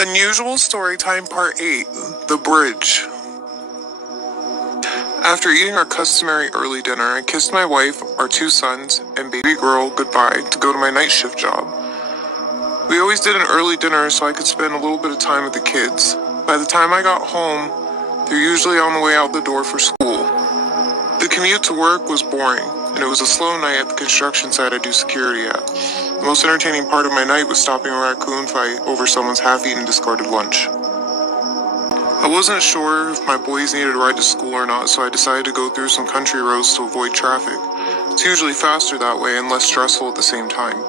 Unusual Storytime Part 8, The Bridge. After eating our customary early dinner, I kissed my wife, our two sons, and baby girl goodbye to go to my night shift job. We always did an early dinner so I could spend a little bit of time with the kids. By the time I got home, they're usually on the way out the door for school. The commute to work was boring, and it was a slow night at the construction site I do security at. The most entertaining part of my night was stopping a raccoon fight over someone's half-eaten discarded lunch. I wasn't sure if my boys needed a ride to school or not, so I decided to go through some country roads to avoid traffic. It's usually faster that way and less stressful at the same time.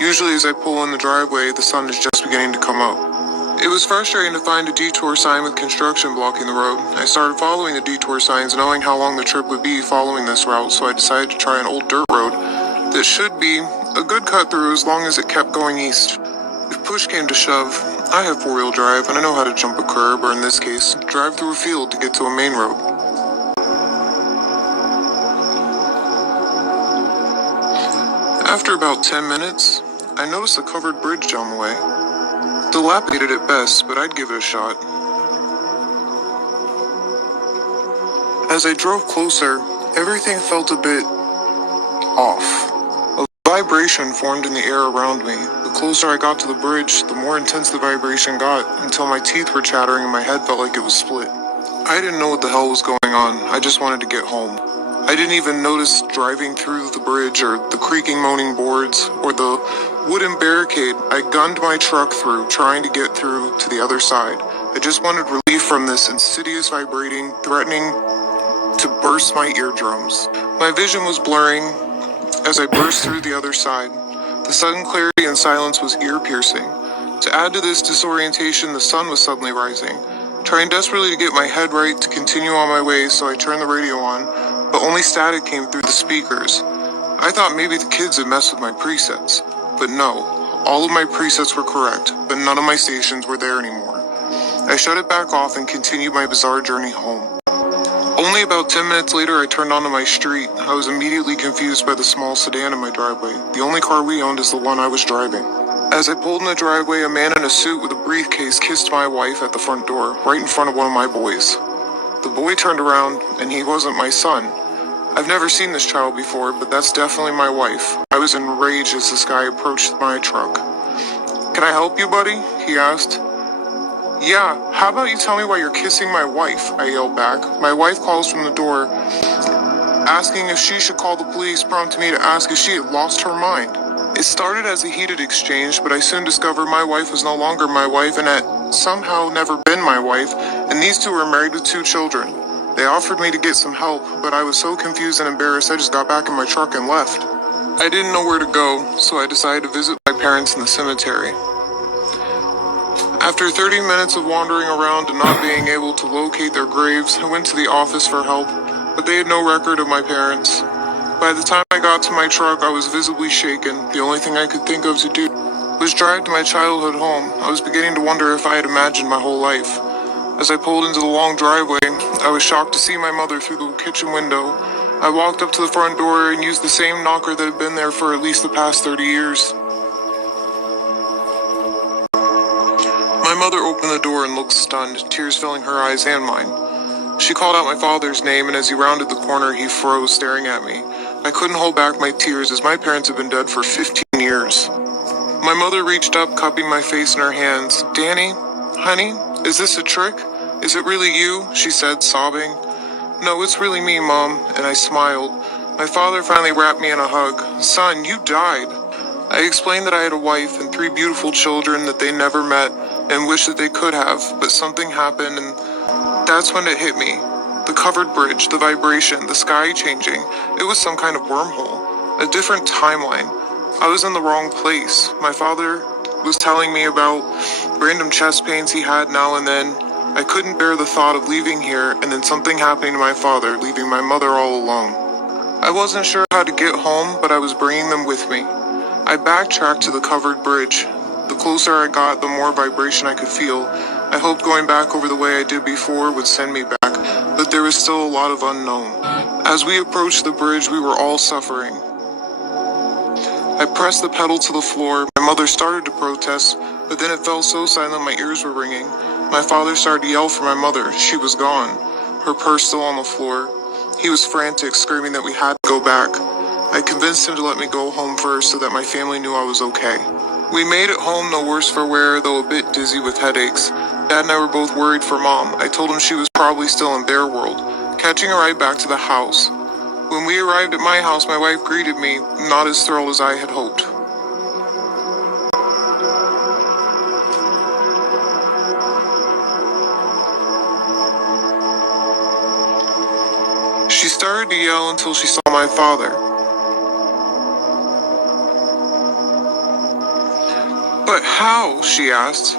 Usually as I pull in the driveway, the sun is just beginning to come up. It was frustrating to find a detour sign with construction blocking the road. I started following the detour signs, knowing how long the trip would be following this route, so I decided to try an old dirt road that should be a good cut through as long as it kept going east. If push came to shove, I have four-wheel drive and I know how to jump a curb, or in this case, drive through a field to get to a main road. After about 10 minutes, I noticed a covered bridge down the way. Dilapidated at best, but I'd give it a shot. As I drove closer, everything felt a bit off. A vibration formed in the air around me. The closer I got to the bridge, the more intense the vibration got, until my teeth were chattering and my head felt like it was split. I didn't know what the hell was going on. I just wanted to get home. I didn't even notice driving through the bridge or the creaking moaning boards or the wooden barricade I gunned my truck through, trying to get through to the other side. I just wanted relief from this insidious vibrating, threatening to burst my eardrums. My vision was blurring as I burst through the other side. The sudden clarity and silence was ear-piercing. To add to this disorientation, the sun was suddenly rising. Trying desperately to get my head right to continue on my way, so I turned the radio on, but only static came through the speakers. I thought maybe the kids had messed with my presets, but no. All of my presets were correct, but none of my stations were there anymore. I shut it back off and continued my bizarre journey home. Only about 10 minutes later, I turned onto my street. I was immediately confused by the small sedan in my driveway. The only car we owned is the one I was driving. As I pulled in the driveway, a man in a suit with a briefcase kissed my wife at the front door, right in front of one of my boys. The boy turned around, and he wasn't my son. I've never seen this child before, but that's definitely my wife. I was enraged as this guy approached my truck. "Can I help you, buddy?" he asked. "Yeah, how about you tell me why you're kissing my wife?" I yelled back. My wife calls from the door, asking if she should call the police, prompting me to ask if she had lost her mind. It started as a heated exchange, but I soon discovered my wife was no longer my wife and had somehow never been my wife, and these two were married with two children. They offered me to get some help, but I was so confused and embarrassed I just got back in my truck and left. I didn't know where to go, so I decided to visit my parents in the cemetery. After 30 minutes of wandering around and not being able to locate their graves, I went to the office for help, but they had no record of my parents. By the time I got to my truck, I was visibly shaken. The only thing I could think of to do was drive to my childhood home. I was beginning to wonder if I had imagined my whole life. As I pulled into the long driveway, I was shocked to see my mother through the kitchen window. I walked up to the front door and used the same knocker that had been there for at least the past 30 years. My mother opened the door and looked stunned, tears filling her eyes and mine. She called out my father's name, and as he rounded the corner, he froze, staring at me. I couldn't hold back my tears, as my parents had been dead for 15 years. My mother reached up, cupping my face in her hands. "Danny, honey, is this a trick? Is it really you?" she said, sobbing. "No, it's really me, Mom," and I smiled. My father finally wrapped me in a hug. "Son, you died." I explained that I had a wife and 3 beautiful children that they never met and wished that they could have, but something happened, and that's when it hit me. The covered bridge, the vibration, the sky changing. It was some kind of wormhole, a different timeline. I was in the wrong place. My father was telling me about random chest pains he had now and then. I couldn't bear the thought of leaving here and then something happening to my father, leaving my mother all alone. I wasn't sure how to get home, but I was bringing them with me. I backtracked to the covered bridge. The closer I got, the more vibration I could feel. I hoped going back over the way I did before would send me back, but there was still a lot of unknown. As we approached the bridge, we were all suffering. I pressed the pedal to the floor. My mother started to protest, But then it fell so silent my ears were ringing. My father started to yell for my mother. She was gone, her purse still on the floor. He was frantic, screaming that we had to go back. I convinced him to let me go home first so that my family knew I was okay. We made it home no worse for wear, though a bit dizzy with headaches. Dad and I were both worried for Mom. I told him she was probably still in their world, catching a ride back to the house. When we arrived at my house, my wife greeted me, not as thrilled as I had hoped. She started to yell until she saw my father. But how? She asked.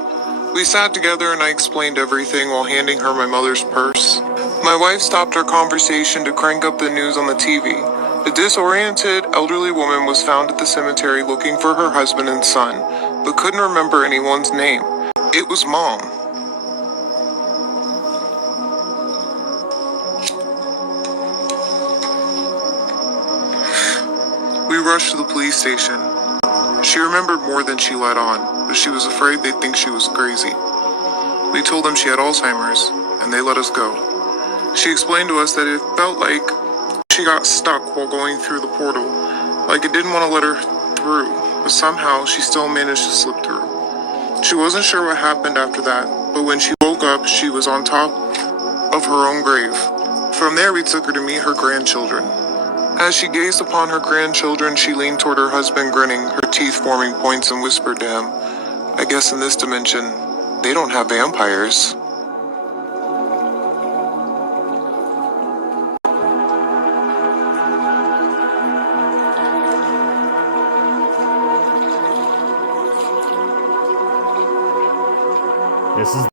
We sat together and I explained everything while handing her my mother's purse. My wife stopped our conversation to crank up the news on the TV. A disoriented, elderly woman was found at the cemetery looking for her husband and son, but couldn't remember anyone's name. It was Mom. We rushed to the police station. She remembered more than she let on, but she was afraid they'd think she was crazy. We told them she had Alzheimer's, and they let us go. She explained to us that it felt like she got stuck while going through the portal, like it didn't want to let her through, but somehow she still managed to slip through. She wasn't sure what happened after that, but when she woke up, she was on top of her own grave. From there, we took her to meet her grandchildren. As she gazed upon her grandchildren, she leaned toward her husband, grinning, her teeth forming points, and whispered to him, "I guess in this dimension, they don't have vampires." This is